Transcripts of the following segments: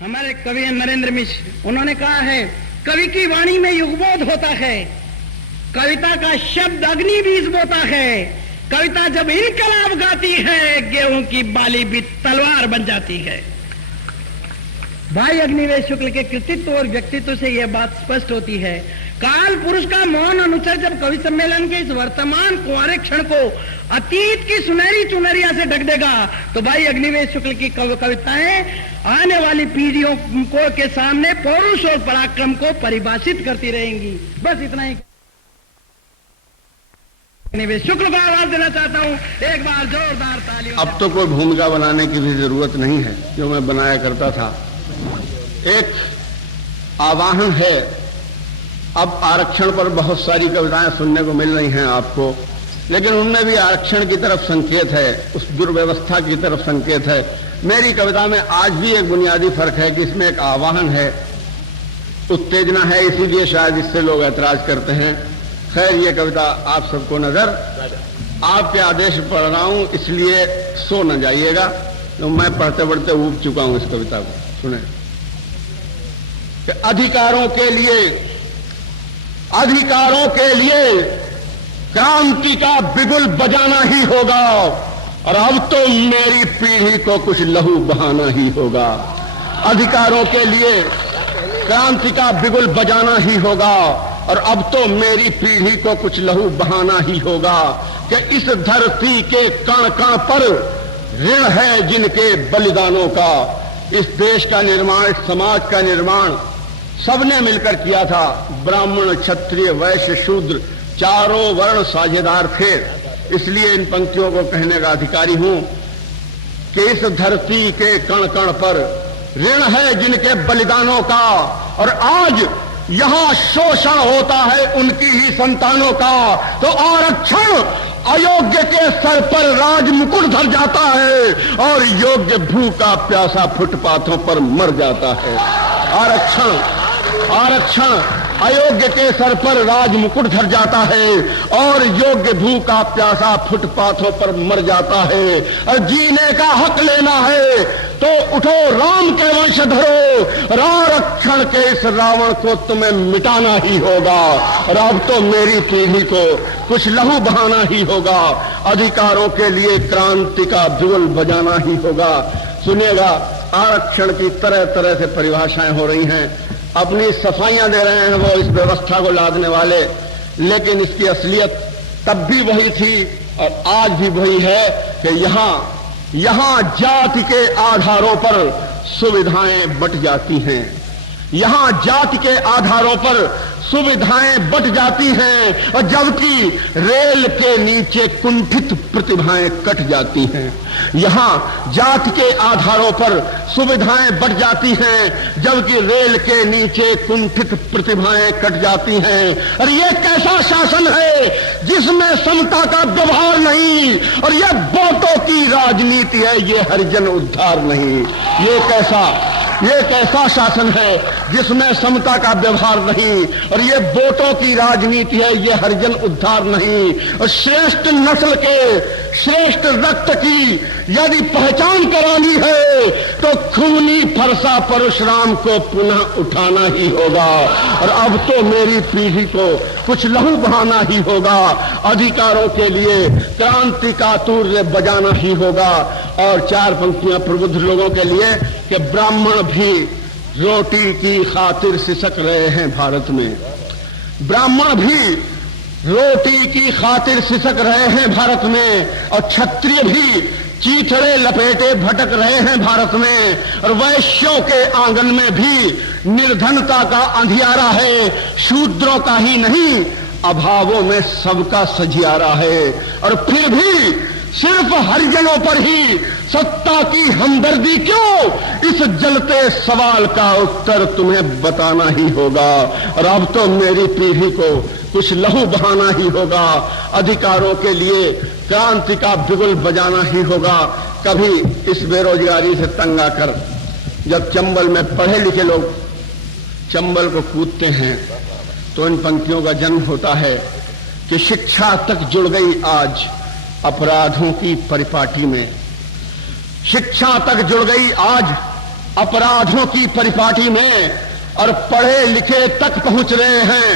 हमारे कवि नरेंद्र मिश्र, उन्होंने कहा है, कवि की वाणी में युगबोध होता है, कविता का शब्द अग्नि बीज बोता है, कविता जब इनकलाब गाती है, गेहूं की बाली भी तलवार बन जाती है। भाई अग्निवेश शुक्ल के कृतित्व और व्यक्तित्व से यह बात स्पष्ट होती है। काल पुरुष का मौन अनुचर जब कवि सम्मेलन के इस वर्तमान कुंवारे क्षण को अतीत की सुनहरी चुनरिया से ढक देगा, तो भाई अग्निवेश शुक्ल की कविताएं आने वाली पीढ़ियों को के सामने पौरुष और पराक्रम को परिभाषित करती रहेंगी। बस इतना ही अग्निवेश शुक्ल को आवाज देना चाहता हूं। एक बार जोरदार तालियों। अब तो कोई भूमिका बनाने की भी जरूरत नहीं है, जो मैं बनाया करता था। एक आवाहन है, अब आरक्षण पर बहुत सारी कविताएं सुनने को मिल रही हैं आपको, लेकिन उनमें भी आरक्षण की तरफ संकेत है, उस दुर्व्यवस्था की तरफ संकेत है। मेरी कविता में आज भी एक बुनियादी फर्क है कि इसमें एक आवाहन है, उत्तेजना है, इसीलिए शायद इससे लोग ऐतराज करते हैं। खैर, ये कविता आप सबको नजर, आपके आदेश पढ़ रहा हूं, इसलिए सो न जाइएगा, तो मैं पढ़ते पढ़ते ऊब चुका हूं इस कविता को। सुने कि अधिकारों के लिए क्रांति का बिगुल बजाना ही होगा, और अब तो मेरी पीढ़ी को कुछ लहू बहाना ही होगा। अधिकारों के लिए क्रांति का बिगुल बजाना ही होगा, और अब तो मेरी पीढ़ी को कुछ लहू बहाना ही होगा। कि इस धरती के कण कण पर ऋण है जिनके बलिदानों का। इस देश का निर्माण, इस समाज का निर्माण सबने मिलकर किया था। ब्राह्मण, क्षत्रिय, वैश्य, शूद्र, चारों वर्ण साझेदार थे। इसलिए इन पंक्तियों को कहने का अधिकारी हूं कि इस धरती के कण कण पर ऋण है जिनके बलिदानों का, और आज यहां शोषण होता है उनकी ही संतानों का। तो आरक्षण अयोग्य के सर पर राज मुकुट धर जाता है, और योग्य भूखा प्यासा फुटपाथों पर मर जाता है। आरक्षण अयोग्य के सर पर राज मुकुट धर जाता है, और योग्य भूखा प्यासा फुटपाथों पर मर जाता है। और जीने का हक लेना है तो उठो राम के वंशधरो, आरक्षण के इस रावण को तुम्हें मिटाना ही होगा, और अब तो मेरी पीढ़ी को कुछ लहू बहाना ही होगा। अधिकारों के लिए क्रांति का बिगुल बजाना ही होगा। सुनिएगा, आरक्षण की तरह तरह से परिभाषाएं हो रही हैं, अपनी सफाइयां दे रहे हैं वो इस व्यवस्था को लादने वाले, लेकिन इसकी असलियत तब भी वही थी और आज भी वही है कि यहां जाति के आधारों पर सुविधाएं बंट जाती हैं। यहां जाति के आधारों पर सुविधाएं बंट जाती हैं, और जबकि रेल के नीचे कुंठित प्रतिभाएं कट जाती हैं। यहां जाति के आधारों पर सुविधाएं बढ़ जाती हैं, जबकि रेल के नीचे कुंठित प्रतिभाएं कट जाती हैं। और ये कैसा शासन है जिसमें समता का व्यवहार नहीं, और ये वोटों की राजनीति है, ये हरिजन उद्धार नहीं। ये कैसा शासन है जिसमें समता का व्यवहार नहीं, और ये वोटों की राजनीति है, ये हरिजन उद्धार नहीं। और श्रेष्ठ नस्ल के श्रेष्ठ रक्त की यदि पहचान करानी है तो खूनी फरसा परशुराम को पुनः उठाना ही होगा, और अब तो मेरी पीढ़ी को कुछ लहू बहाना ही होगा। अधिकारों के लिए क्रांति का तूर्य बजाना ही होगा। और चार पंक्तियां प्रबुद्ध लोगों के लिए कि ब्राह्मण भी रोटी की खातिर सिसक रहे हैं भारत में। ब्राह्मण भी रोटी की खातिर सिसक रहे हैं भारत में, और क्षत्रिय भी चीथड़े लपेटे भटक रहे हैं भारत में, और वैश्यों के आंगन में भी निर्धनता का अंधियारा है। शूद्रों का ही नहीं, अभावों में सबका सजियारा है। और फिर भी सिर्फ हरिजनों पर ही सत्ता की हमदर्दी क्यों? इस जलते सवाल का उत्तर तुम्हें बताना ही होगा, और अब तो मेरी पीढ़ी को कुछ लहू बहाना ही होगा। अधिकारों के लिए क्रांति का बिगुल बजाना ही होगा। कभी इस बेरोजगारी से तंग आकर जब चंबल में पढ़े लिखे लोग चंबल को कूदते हैं, तो इन पंक्तियों का जन्म होता है कि शिक्षा तक जुड़ गई आज अपराधों की परिपाटी में। शिक्षा तक जुड़ गई आज अपराधों की परिपाटी में और पढ़े लिखे तक पहुंच रहे हैं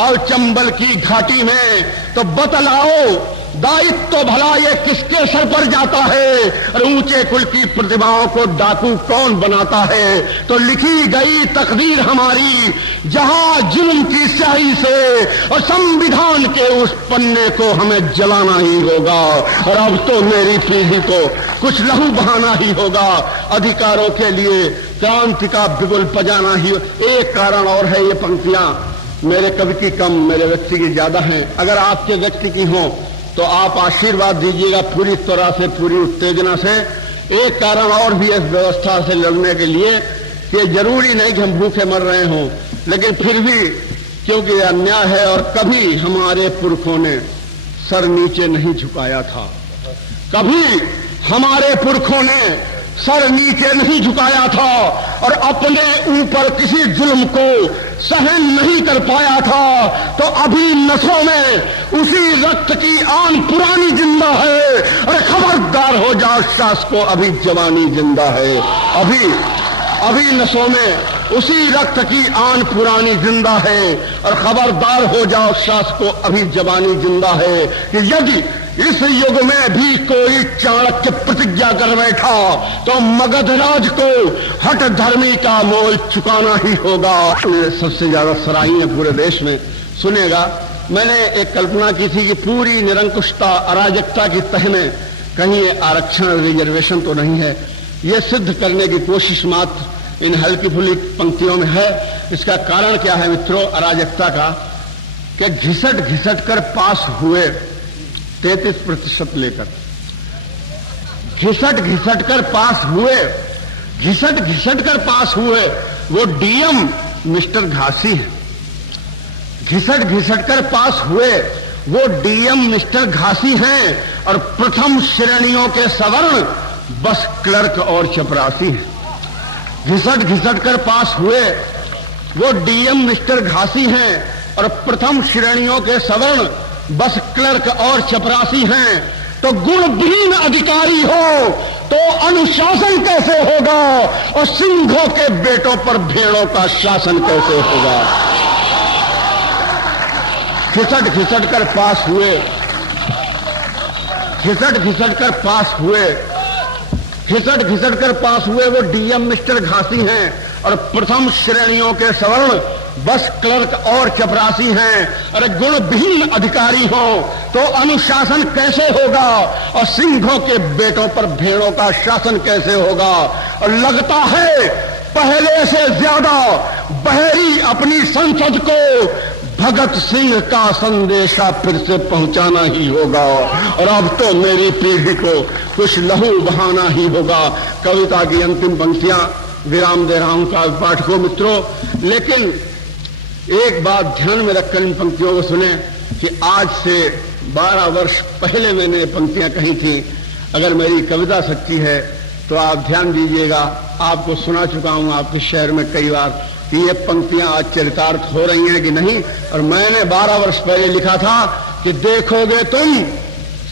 और चंबल की घाटी में, तो बतलाओ दायित्व तो भला ये किसके सर पर जाता है और ऊंचे कुल की प्रतिभाओं को डाकू कौन बनाता है? तो लिखी गई तकदीर हमारी जहां जुल्म की स्याही से और संविधान के उस पन्ने को हमें जलाना ही होगा। और अब तो मेरी पीढ़ी को कुछ लहू बहाना ही होगा, अधिकारों के लिए क्रांति का बिगुल बजाना ही। एक कारण और है, ये पंक्तियां मेरे कवि की कम, मेरे व्यक्ति की ज्यादा हैं। अगर आपके व्यक्ति की हो तो आप आशीर्वाद दीजिएगा पूरी तरह से, पूरी उत्तेजना से। एक कारण और भी इस व्यवस्था से लड़ने के लिए कि जरूरी नहीं कि हम भूखे मर रहे हों, लेकिन फिर भी क्योंकि अन्याय है और कभी हमारे पुरखों ने सर नीचे नहीं झुकाया था, कभी हमारे पुरखों ने सर नीचे नहीं झुकाया था और अपने ऊपर किसी जुल्म को सहन नहीं कर पाया था, तो अभी नसों में उसी रक्त की आन पुरानी जिंदा है। अरे खबरदार हो जाओ शासको, अभी जवानी जिंदा है। अभी नसों में उसी रक्त की आन पुरानी जिंदा है और खबरदार हो जाओ शासको, अभी जवानी जिंदा है। कि यदि इस युग में भी कोई चाणक्य प्रतिज्ञा कर बैठा तो मगधराज को हठ धर्मी का मोल चुकाना ही होगा। सबसे ज्यादा सराही है पूरे देश में, सुनेगा। मैंने एक कल्पना की थी कि पूरी निरंकुशता अराजकता की तह में कहीं आरक्षण रिजर्वेशन तो नहीं है, यह सिद्ध करने की कोशिश मात्र इन हल्की फुल्की पंक्तियों में है। इसका कारण क्या है मित्रों अराजकता का? कि घिसट घिसट कर पास हुए 33% लेकर, घिसट घिसट कर पास हुए, घिसट घिसट कर पास हुए वो डीएम मिस्टर घासी है। घिसट घिसट कर पास हुए वो डीएम मिस्टर घासी हैं और प्रथम श्रेणियों के सवर्ण बस क्लर्क और चपरासी हैं। घिसट घिसट कर पास हुए वो डीएम मिस्टर घासी हैं और प्रथम श्रेणियों के सवर्ण बस क्लर्क और चपरासी हैं। तो गुणहीन अधिकारी हो तो अनुशासन कैसे होगा और सिंहों के बेटों पर भेड़ों का शासन कैसे होगा? घिसट घिसट कर पास हुए, घिसट घिसट कर पास हुए, घिसट घिसट कर पास हुए वो डीएम मिस्टर घासी हैं और प्रथम श्रेणियों के सवर्ण बस क्लर्क और चपरासी हैं। अरे गुणहीन अधिकारी हो तो अनुशासन कैसे होगा और सिंहों के बेटों पर भेड़ों का शासन कैसे होगा? और लगता है पहले से ज्यादा बहरी अपनी संसद को भगत सिंह का संदेशा फिर से पहुंचाना ही होगा। और अब तो मेरी पीढ़ी को कुछ लहू बहाना ही होगा। कविता की अंतिम पंक्तियां विराम दे रहा हूं पाठकों मित्रों, लेकिन एक बात ध्यान में रखकर इन पंक्तियों को सुने कि आज से 12 वर्ष पहले मैंने पंक्तियां कही थी। अगर मेरी कविता सच्ची है तो आप ध्यान दीजिएगा, आपको सुना चुका हूं आपके शहर में कई बार कि ये पंक्तियां आज चरितार्थ हो रही हैं कि नहीं। और मैंने 12 वर्ष पहले लिखा था कि देखोगे तुम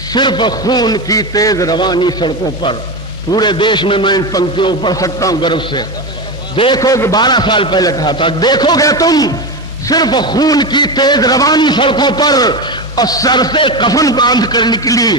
सिर्फ खून की तेज रवानी सड़कों पर। पूरे देश में मैं इन पंक्तियों को पढ़ सकता हूं गर्व से। देखोगे, 12 साल पहले कहा था, देखोगे तुम सिर्फ खून की तेज रवानी सड़कों पर और सर से कफन बांध कर निकली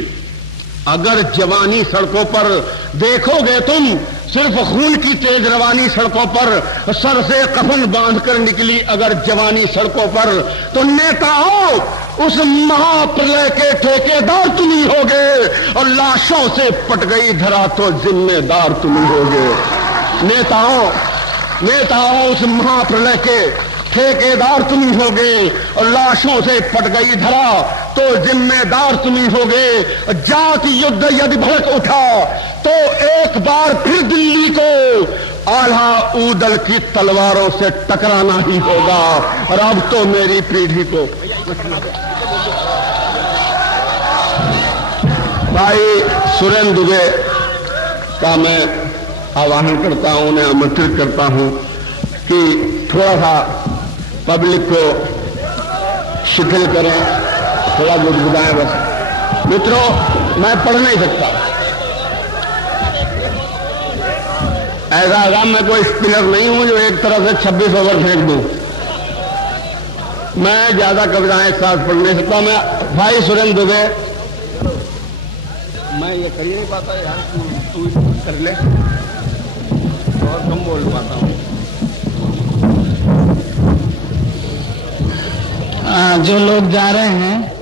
अगर जवानी सड़कों पर। देखोगे तुम सिर्फ खून की तेज रवानी सड़कों पर, सर से कफन बांध कर निकली अगर जवानी सड़कों पर, तो नेताओं उस महाप्रलय के ठेकेदार तुम ही होगे और लाशों से पट गई धरा तो जिम्मेदार तुम ही होगे। नेताओं उस महाप्रलय के ठेकेदार तुम ही होगे और लाशों से पट गई धरा तो जिम्मेदार तुम ही होगे। जाति युद्ध यदि भड़क उठा तो एक बार फिर दिल्ली को आल्हा ऊदल की तलवारों से टकराना ही होगा। और अब तो मेरी पीढ़ी को भाई सुरेंद्र दुबे का मैं आह्वान करता हूं, उन्हें आमंत्रित करता हूं कि थोड़ा सा पब्लिक को शिथिल करें, थोड़ा गुदगुदाएं बस। मित्रों मैं पढ़ नहीं सकता, ऐसा होगा मैं कोई स्पिनर नहीं हूं जो एक तरफ से 26 ओवर फेंक दूं। मैं ज्यादा कविताएं साथ पढ़ नहीं सकता। मैं भाई सुरेंद्र दुबे, मैं ये कर ही नहीं पाता यार, तू कर ले, और कम बोल पाता हूं। जो लोग जा रहे हैं